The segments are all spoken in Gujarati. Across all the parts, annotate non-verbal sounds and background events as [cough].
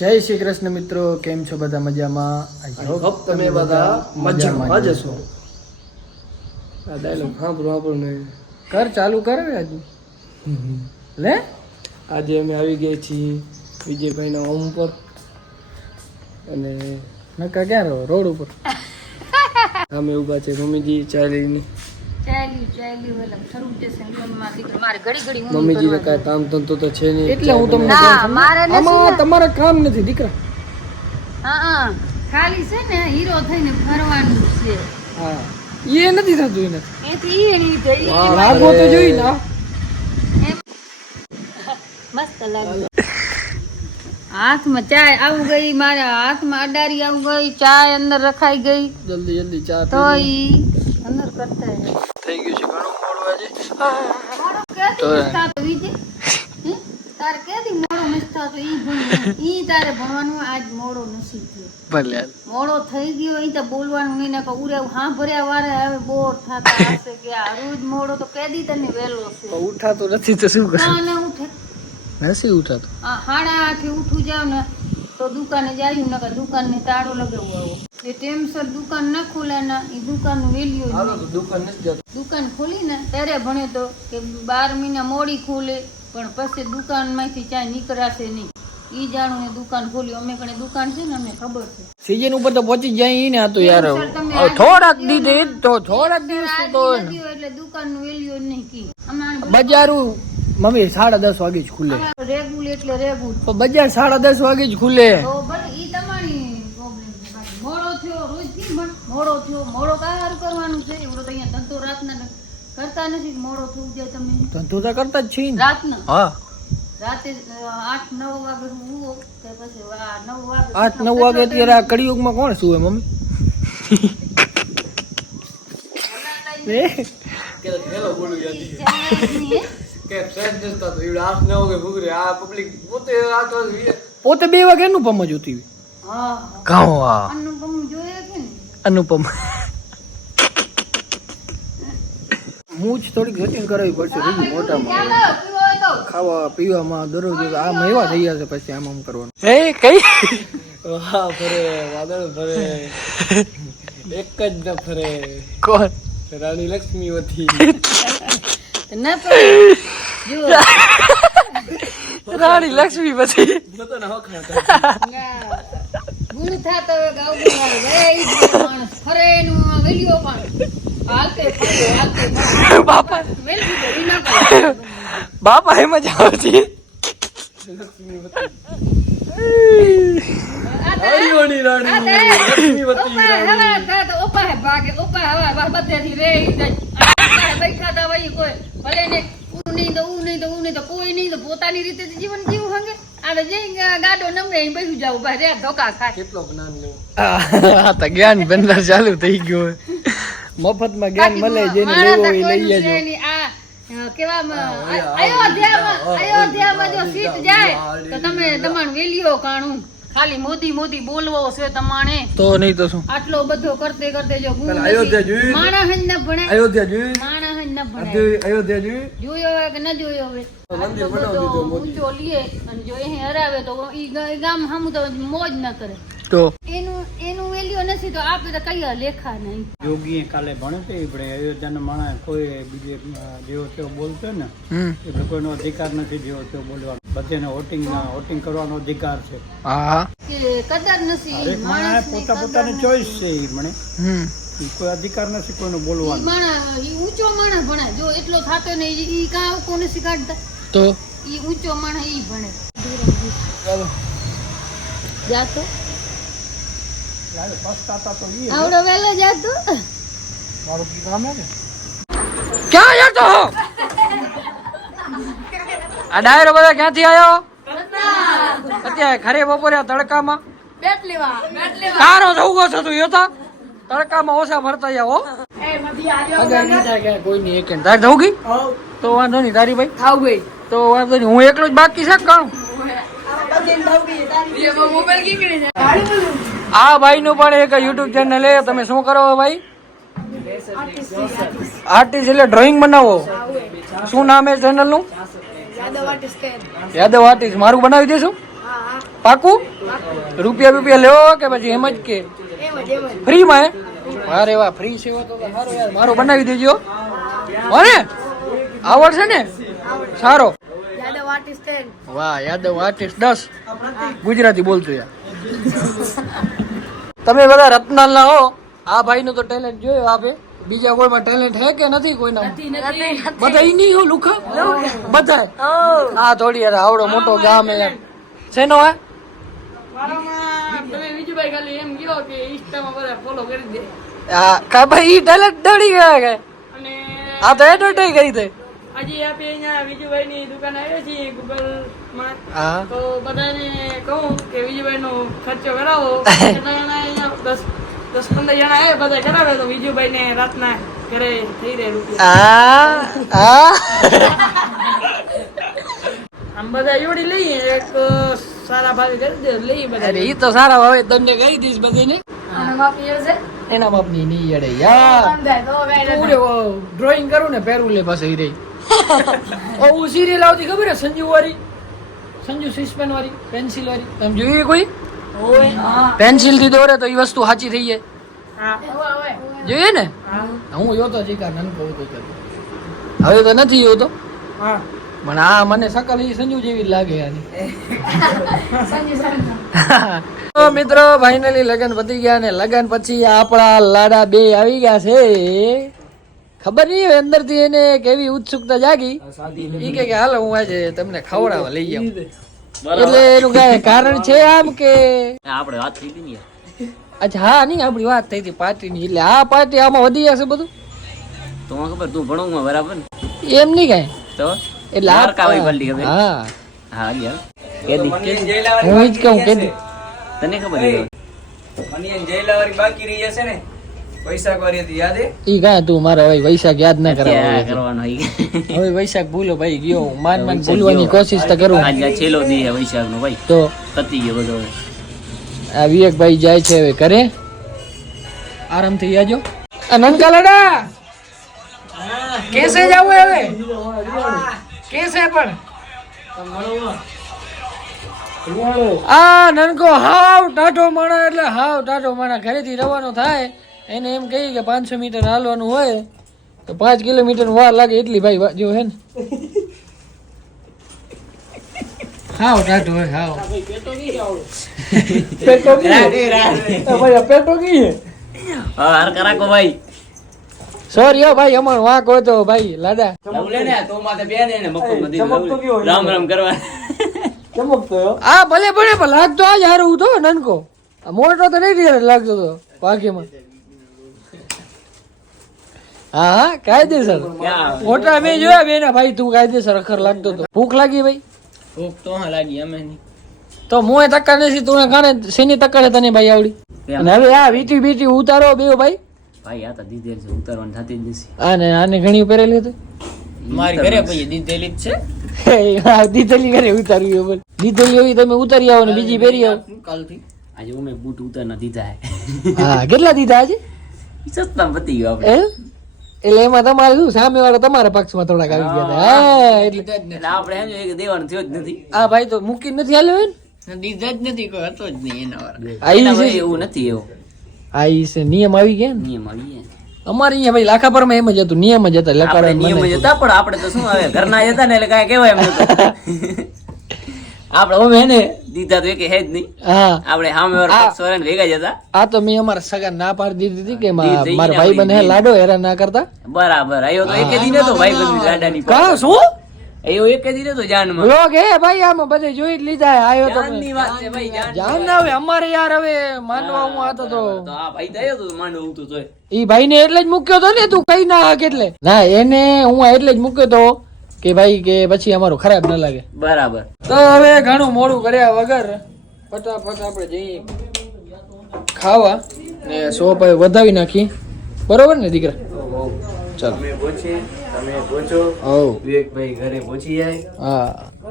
જય શ્રી કૃષ્ણ મિત્રો કેમ છો બધા મજામાં? આઈ હોપ તમે બધા મજામાં જ છો આ ડાયલોગ સાંભળો આપણને. કર ચાલુ કર આજે. લે? આજે અમે આવી ગયા છીએ વિજયભાઈના હોમ પર. અને નકા ક્યાં રહો? રોડ ઉપર. અમે ઊભા છે મમ્મીજી ચા લઈને ચાલ્યું ચાલ્યું એટલે ખરું છે સંગમમાં દીકરો મારે ઘડી ઘડી ઊંઘ મમ્મીજીને કરવાની. કાંઈ કામ ધંધો તો છે નહીં એટલે હું તમને ના કહું છું. મારે નથી આમાં ને. કામ નથી દીકરા હા હા ખાલી છે ને હીરો થઈને ફરવાનું છે હા એ નથી થતું એને એથી ઈ એની રીતે ઈ વાહ. લાગવો તો જોઈ ને મસ્ત લાગે હાથમાં ચાય આવું ગઈ મારા હાથમાં અડારી આવું ગઈ ચાય અંદર રખાઈ ગઈ જલ્દી જલ્દી ચા તો ઈ અંદર કરતા. થઈ ગયું છે. ઘણું મોડું આજે. મોડો ક્યાંથી મિસ થાતો વિજય? હે? તારે ક્યાંથી મોડો મિસ થાતો ઈ ભણવું. ઈ તારે ભણવાનું આજ મોડો નથી થયો. ભલે મોડો થઈ ગયો અહીં તો બોલવાનું નહીં ને ઉરે હા ભર્યા વારે હવે બોર થતા હશે કે આ રોજ મોડો તો કેદી તને વેલો છે. ઉઠાતું નથી તો શું કરું? ના ના ઉઠે. નથી ઉઠાતું. આ હાડા આઠે ઉઠું જાવ ને તો દુકાને જાય ને દુકાન ને તાળો લગાવવો આવો. એ ટેમસર દુકાન ના ખુલે ના એ દુકાન વેલ્યુ જ હાલો તો દુકાન નથી જતો. દુકાન ખોલી ને ત્યારે ભણે તો કે બાર મહિના મોડી ખોલે પણ પછી દુકાનમાંથી ચાય નીકળાશે નહીં. ઈ જાણું ને દુકાન ખોલી અમે કણે દુકાન છે ને અમને ખબર છે. સીઝન ઉપર તો પહોંચી જાય ઈ ને આ તો યાર. તમે થોડાક ને, જ તો થોડાક દિવસ તો એટલે દુકાન દુકાનનું વેલ્યુ નહીં કી બજારું મમ્મી સાડા દસ વાગે જ ખુલે. રેગુલ એટલે રેગુલ. બજાર સાડા દસ વાગે જ ખુલે તો ભલે ઈ તમારી પ્રોબ્લેમ છે બાકી મોડો થયો રોજથી પણ મોડો થયો મોડો કાય હારું કરવાનું છે? એવડો તો અહીંયા ધંધો રાતના કરતા નથી મોડો થઈ જાય તમે. ધંધો તો કરતા જ છે રાતના? હા. રાતે આઠ નવ વાગે હું તે પછી નવ વાગે આઠ નવ વાગે અત્યારે આ કળિયુગમાં કોણ સુવે મમ્મી? હેલો બોલું યાદ કે ફ્રેન્ડ નસતા તો એવડે આઠ નવ વાગે ભૂગરે આ પબ્લિક પોતે વાગે પોતે બે વાગે અનુપમ જ હતી હા. હા. અનુપમ જોઈએ કે ને? અનુપમ હું જ થોડીક સેટિંગ કરાવી પડશે બીજું મોટામાં. ખાવા પીવામાં દરરોજ આમ એવા થઈ છે પછી આમ આમ કરવાનું. હે કઈ? વાહ ફરે વાદળ ફરે. એક જ ન ફરે. કોણ? રાણી લક્ષ્મી વતી. ના ફરે. રાણી લક્ષ્મી પછી પોતાના હક ના ગુણ થાતો ગાવ ગુણ રે ઈ જ માણસ ફરે નું વેલ્યો પણ. બાપા. બાપા એમ જ આવતી રાણીઓની રાણી રાણી ભાગે બધેથી રે ઈ જાય. આ બેઠા તા વઈ કોઈ ભલે ને ઉ નહીં તો ઉ નહીં તો ઉ નહીં તો કોઈ નહીં તો પોતાની રીતે જીવન જીવું હંગે. આને જઈ ગાડો નમે બેસી જાવ ભાઈ રે ધોકા ખાય. કેટલો જ્ઞાન લેવું હા તો જ્ઞાન ભંડાર ચાલુ થઈ ગયું મફતમાં જ્ઞાન મળે જેને લેવો એ લઈ લેજો. અયોધ્યામાં અયોધ્યામાં જો સીટ જાય તો તમે તમારું વેલ્યો કાણું. ખાલી મોદી મોદી બોલવો છે તમારે તો નહીં તો શું? આટલો બધો કરતે કરતે જો અયોધ્યા જોયું? માણસ ન ભણે. અયોધ્યા જોયું? માણસ ન ભણે. અયોધ્યા- અયોધ્યા જોયું? જોયો હોય કે ન જોયો હોય? મંદિર બનાવી બધો દીધું મોદીએ. ઊંચો લીએ અને જો અહીં હરાવે તો ઈ ગામ સામું તો મોજ ન કરે. તો? એનું વેલ્યુ નથી તો આપણે તો કઈ લેખા નહીં. યોગી કાલે ભણે છે આપણે અયોધ્યાના માણસ કોઈ બીજે જેવો તેવો બોલતો ને એટલે કોઈનો અધિકાર નથી જેવો તેવો બોલવાનો. બધાને વોટિંગ વોટિંગ કરવાનો અધિકાર છે. હા. કે કદર નથી માણસ પોતા પોતાની ચોઈસ છે એ મને કોઈ અધિકાર નથી કોઈનો બોલવાનો. માણસ ઈ ઊંચો માણસ ભણે. જો એટલો થાતો ને ઈ કાં કોને શીખાડતા તો? ઈ ઊંચો માણસ ઈ ભણે. ચાલો. જાતો. પસ્તાતા તો ઈ આવડો વેલો જાતો મારું કી કામ હે ક્યાં જતો આ ડાયરો બધા ક્યાંથી આવ્યો અત્યારે ખરે બપોરે તડકામાં. કારો જવું છો તું યોતા તડકામાં ઓછા ફરતા જાવ હો. કોઈ નહીં એક તારે જવું ગઈ તો વાંધો નહીં તારી ભાઈ. ખાવ ગઈ. તો વાંધો નહીં હું એકલો જ બાકી છે કાણું? આ ભાઈ નું પણ એક યુટ્યુબ ચેનલ છે. તમે શું કરો ભાઈ? આર્ટિસ્ટ એટલે ડ્રોઈંગ બનાવો. શું નામ એ ચેનલનું? યાદવ આર્ટિસ્ટ મારું બનાવી દેશું? પાકું? રૂપિયા રૂપિયા લેવો કે પછી એમ જ કે? ફ્રી માં હે? અરે વાહ ફ્રી સેવા તો સારું યાર. મારો બનાવી દેજો. હો ને? આવડશે. ને સારો વાહ યાદવ આર્ટિસ્ટ દસ. ગુજરાતી બોલતું યાર. તમે બધા રત્નાલ ના હો. આ ભાઈ નું તો ટેલેન્ટ જોયું આપે. બીજા કોઈમાં ટેલેન્ટ હે કે નથી કોઈના બધા ઈ નહીં હો લુખા? બધા આ થોડી યાર આવડો મોટો ગામ હે યાર શેનો હે? તમે વિજુભાઈ ખાલી એમ કયો કે ઇન્સ્ટામાં બધા ફોલો કરી દે. આ કા ભાઈ ઈ ટેલેન્ટ દડી ગયા કે? આ તો એડવર્ટાઈઝ કરી દે. હજી આપણે અહીંયા વિજુભાઈ ની દુકાન આવ્યા છીએ ગૂગલમાં. તો બધાને કહું કે વિજુભાઈ નો ખર્ચો કરાવો. [laughs] કેટલા જણા અહીંયા? દસ દસ પંદર જણા આવે બધા કરાવે તો વિજુભાઈ ને રાતના ઘરે થઈ રહે રૂપિયા. [laughs] આમ બધા જોડી લઈએ એક સારા ભાવે કરી દે લઈએ બધા અરે ઈ તો સારા ભાવે તમને કહી દઈશ બધીને. એના બાપની ની યાર. પૂરે ડ્રોઈંગ કરું ને પહેરું લે પાસે રહી. ઓ સિરિયલ આવતી ખબર હે સંજુ વાળી સંજુ સિસ્પેન વાળી પેન્સિલ વાળી તમે જોયું કોઈ? પેન્સિલથી દોરે તો એ વસ્તુ સાચી થઈ જાય. જોઈએ ને? હું. જોતો જીકા નન કહું તો. હવે તો નથી હા. પણ આ મને સકલ એ સંજુ જેવી લાગે આની. તો મિત્રો ફાઇનલી લગન પતી ગયા ને લગન પછી આપણા લાડા બે આવી ગયા છે. ખબર નહીં અંદર અંદરથી એને કેવી ઉત્સુકતા જાગી. ઈ કે હાલ હાલો હું આજે તમને ખવડાવવા લઈ જાઉં. એટલે એનું કઈ કારણ છે આમ કે આપણે વાત થઈ હતી ને અચ્છા હા નહીં આપણી વાત થઈ હતી પાર્ટી ની એટલે આ પાર્ટી આમાં વધી જશે બધું? તો ખબર તું ભણવું બરાબર ને? એમ નહીં કઈ? તો? એટલે આ- કાવાઈ પલટી ખબર? હા. હા યાર કેદી? હું જ કહું કે તને ખબર છે? ઈ કાંઈ તું મારે હવે વૈશાખ યાદ ના ક્યાં કરવાનો હવે વૈશાખ ભૂલો ભાઈ ગયો માન માન ભૂલવાની કોશિશ તો કરું. આજે આ છેલ્લો દી છે વૈશાખનો ભાઈ. તો? પતી ગયો બધો હવે. આ વિવેકભાઈ જાય છે હવે કરે આરામથી જાજો આ નનકા કેસે જાવું હવે? કેસે પણ? આ નનકો હાવ ટાઢો માણા એટલે હાવ ટાઢો માણા ઘરેથી રવાનો થાય. એને એમ કહી કે પાંચસો મીટર હાલવાનું હોય તો પાંચ કિલોમીટર વાર લાગે એટલી ભાઈ જો હે ને. હાવ ટાટો હોય હાવ. પેટો [laughs] કી ભાઈ પેટો કી હે? હાર કરાકો ભાઈ. સોરી હો ભાઈ અમારો વાંક હોય તો ભાઈ લાડા. ચમકલે ને તો માથે બે ને એને મફતમાં દીધું લવ રામ રામ કરવા. આ ભલે ભલે પણ લાગતો આજ હારું તો નનકો આ મોટો તો નહીં લાગતો તો પાકીમાં હા હા કાયદેસર. ફોટા મેં જોયા બે ના ભાઈ તું કાયદેસર અખર લાગતો તો. ભૂખ લાગી ભાઈ? ભૂખ તો હા લાગી અમે તો મોએ તક્કા નથી તું કાણે શેની તક્કા તને ભાઈ આવડી? અને હવે આ વીટી બીટી ઉતારો બે ભાઈ. ભાઈ આ તો દીધેલ છે ઉતારવાની થતી જ નથી. અને આને ઘણી પહેરેલી હતી. મારી ઘરે ભાઈ દીધેલી જ છે. દીધેલી ઘરે ઉતારવી હોય દીધેલી હોય તમે ઉતારી આવો ને બીજી પહેરી આવો. કાલથી. આજે ઉમે બૂટ ઉતારના દીધા હા. કેટલા દીધા આજે? સસ્તા પતી ગયો આપણે? એટલે એમાં તમારે શું સામે વાળા તમારા પક્ષમાં થોડાક આવી ગયા હતા. એટલે આપણે એમ જોઈએ કે દેવાનું થયો જ નથી. આ ભાઈ તો મૂકી નથી હાલ્યો ને? દીધા જ નથી કોઈ હતો જ નહીં એના વાળા છે. એવું નથી એવું. આ ઈ છે. નિયમ આવી ગયા ને? નિયમ આવી ગયા. અમારે અહીંયા ભાઈ લાખાપરમાં એમ જ હતું નિયમ જ હતા લકારા નિયમ જ હતા. પણ આપણે તો શું આવે ઘરના જતા હતા ને એટલે કાંઈ કહેવાય એમ [laughs] આપણે ઓમે હે ને દીધા તો એક હે જ નહીં. હા. આપણે સામે વાળા પક્ષ ભેગા જ હતા. આ તો મેં અમારા સગા ના પાડી દીધી હતી કે મારા ભાઈ બને લાડો હેરાન ના કરતા? બરાબર આયો તો એક દી તો ભાઈ બંધ ગાડાની કા શું? એવો એક દી નતો જાનમાં. લોગ હે ભાઈ આમાં બધે જોઈ જ લીધા આયો તો જાનની વાત છે ભાઈ જાન જાન ના હવે અમારે યાર હવે માનવા હું આતો તો તો આ ભાઈ દયો તો માંડો હું તો જોય ઈ ભાઈ ને એટલે જ મૂક્યો તો ને તું કઈ ના હક એટલે. ના એને હું એટલે જ મૂક્યો તો કે ભાઈ કે પછી અમારું ખરાબ ન લાગે. બરાબર. તો હવે ઘણું મોડું કર્યા વગર ફટાફટ આપણે જઈએ ખાવા ને સો ભાઈ વધાવી નાખી. બરોબર ને દીકરા? ચાલો. હવ વિવેકભાઈ ઘરે પહોંચી જાય. હા.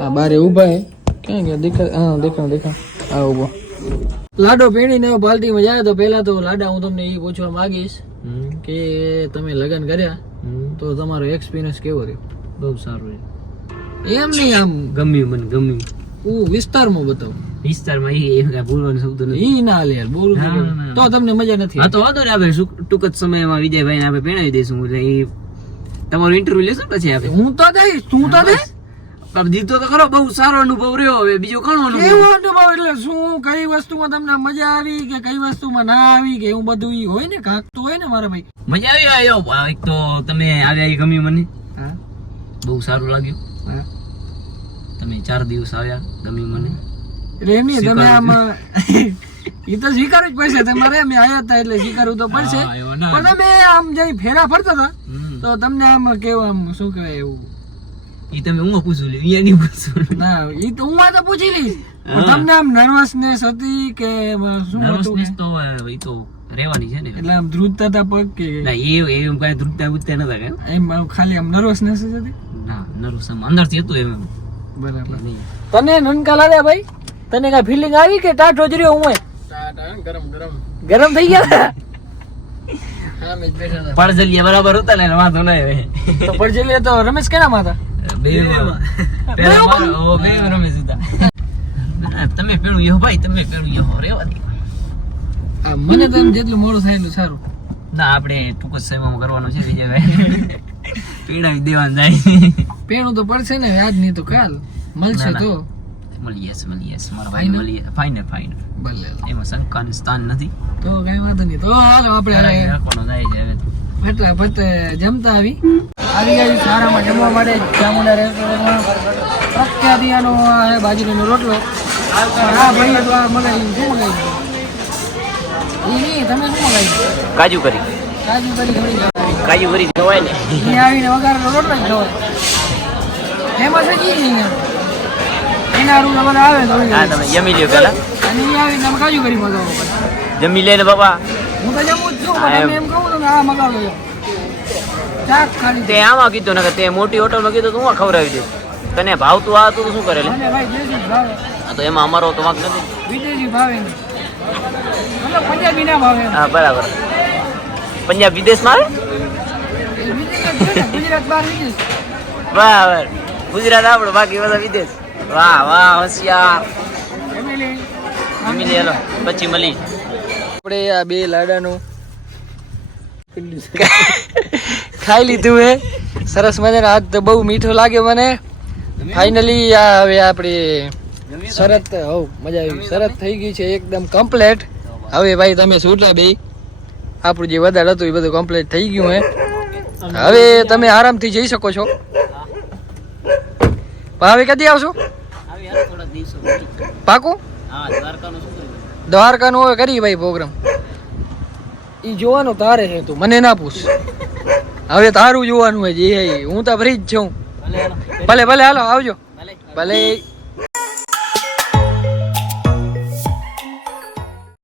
આ બારે ઊભા હે. ક્યાં ગયા? દેખા હા દેખા દેખા હા ઊભો. લાડો પીણીને બાલટીમાં જાય તો પહેલા તો લાડા હું તમને એ પૂછવા માંગીશ કે તમે લગ્ન કર્યા તો તમારો એક્સપિરિયન્સ કેવો રહ્યો? બહુ સારું એમ. નહીં આમ ગમ્યું મને ગમ્યું. ઓ વિસ્તારમાં બતાવો. વિસ્તારમાં એ કાંઈ બોલવાનું શબ્દ નથી. ઈ ના લે યાર બોલું ના, ના, ના. તો તમને મજા નથી હા તો વાંધો ને આપણે ટૂંક જ સમયમાં વિજયભાઈને આપણે પેણાવી દઈશું એટલે એ તમારું ઇન્ટરવ્યુ લેશું પછી આપણે? હું તો જઈશ તું તો જઈશ? જીતો દીધો તો ખરો બહુ સારો અનુભવ રહ્યો હવે બીજો ઘણો અનુભવ? અનુભવ? એટલે શું કઈ વસ્તુમાં તમને મજા આવી કે કઈ વસ્તુમાં ના આવી કે એવું બધું હોય ને કાંક તો હોય ને મારા ભાઈ. મજા આવી આવ્યો એક તો તમે આવ્યા એ ગમ્યું મને. બહુ સારું લાગ્યું. તમે ચાર દિવસ આવ્યા ગમી મને એટલે એમ નહીં તમે આમ એ તો સ્વીકારવું જ પડશે. તમારે અમે આયા હતા એટલે સ્વીકારવું તો પડશે. પણ તમે આમ જઈ ફેરા ફરતા હતા. તો તમને આમ કેવું આમ શું કહેવાય એવું? ઈ તમે હું પૂછું લે અહીંયા નહીં પૂછું ના ઈ તો હું તો પૂછી લઈશ. તમને આમ નર્વસનેસ હતી કે શું નર્વસનેસ તો ઈ તો રહેવાની છે ને. એટલે આમ ધ્રુજતા હતા પગ કે ના એ એમ કાંઈ ધ્રુજતા બુજતા નતા. એમ ખાલી આમ નર્વસનેસ જ હતી? ના નર્વસ અંદરથી હતું એમ. એમ. બરાબર તને નનકા ભાઈ? તને કઈ ફિલિંગ આવી કે ટાટ જ હું ગરમ ગરમ. ગરમ થઈ ગયા પડજલિયા બરાબર હતા ને વાંધો નહીં હવે. તો પડજે તો રમેશ કેનામાં હતા? બે બે રમેશ હતા. તમે પેલું યો ભાઈ તમે પેલું યો રેવા દો. મને તો એમ જેટલું મોડું થાય એટલું સારું. ના આપણે ટૂંક જ સમયમાં કરવાનું છે વિજયભાઈ પીણાવી દેવાનું જાય. પેણું તો પડશે ને આજ નહીં તો કાલ મળશે. તો. મળીએ છે, મળીએ છે. મારા ભાઈ? મળીએ. ફાઇનલ ફાઇનલ ભલે એમાં શંકાનું સ્થાન નથી. તો કઈ વાંધો નહીં. તો હાલો આપણે રાખવાનો જાય છે હવે. ફટાફટ જમતા આવી. આવી ગયા સારામાં જમવા માટે. ચામુંડા રેસ્ટોરન્ટમાં. પ્રખ્યાત અહીંયાનો આ બાજરીનો રોટલો. આ ભાઈએ તો આ મગાવ્યું શું મગાવ્યું એ નહીં તમે શું મગાવ્યું કાજુ કરી. કાજુ કરી કાજુ કરી ખવાય ને. અહીંયા આવીને વઘારેલો રોટલો જ ખવાય ફેમસ જ ઈ જ એના રૂમ બધા આવે તો હા તમે જમી લ્યો પેલા અને અહીંયા આવીને તમે કાજુ કરી મગાવો જમી લે ને બાપા. હું તો જમું જ છું પણ એમ. કહું તો આ મગાવો લો શાક ખાલી. તે આમાં કીધું ને કે તે મોટી હોટલમાં કીધું તું ખવડાવી દે તને ભાવતું આ તું તો શું કરે ભાવે. તો એમાં અમારો તો વાંક નથી. વિદેશી ભાવે પંજાબી ના ભાવે. હા બરાબર. પંજાબ વિદેશમાં આવે એ વિદેશ જ છે ને, ગુજરાત બહાર વિદેશ બરાબર ગુજરાત આપણું બાકી બધા વિદેશ. વાહ વાહ, હોશિયાર. પછી મળી આપણે આ બે લાડાનું ખાઈ લીધું હે. સરસ મજાનો હાથ તો બહુ મીઠો લાગે મને. ફાઇનલી આ હવે આપણી શરત હવ મજા આવી. શરત થઈ ગઈ છે એકદમ કમ્પ્લેટ હવે ભાઈ તમે છૂટા બે આપણું જે વધારે હતું એ બધું કમ્પ્લેટ થઈ ગયું હે. હવે તમે આરામથી જઈ શકો છો. પણ હવે કદી આવશો? પાકું? દ્વારકાનું હવે કરી ભાઈ પ્રોગ્રામ. ઈ જોવાનું તારે છે તું મને ના પૂછ. હવે તારું જોવાનું હોય જે હું તો ફ્રી જ છું. ભલે ભલે હાલો આવજો. ભલે.